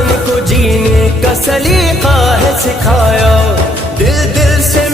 انسان کو جینے کا سلیقہ ہے سکھایا، دل دل سے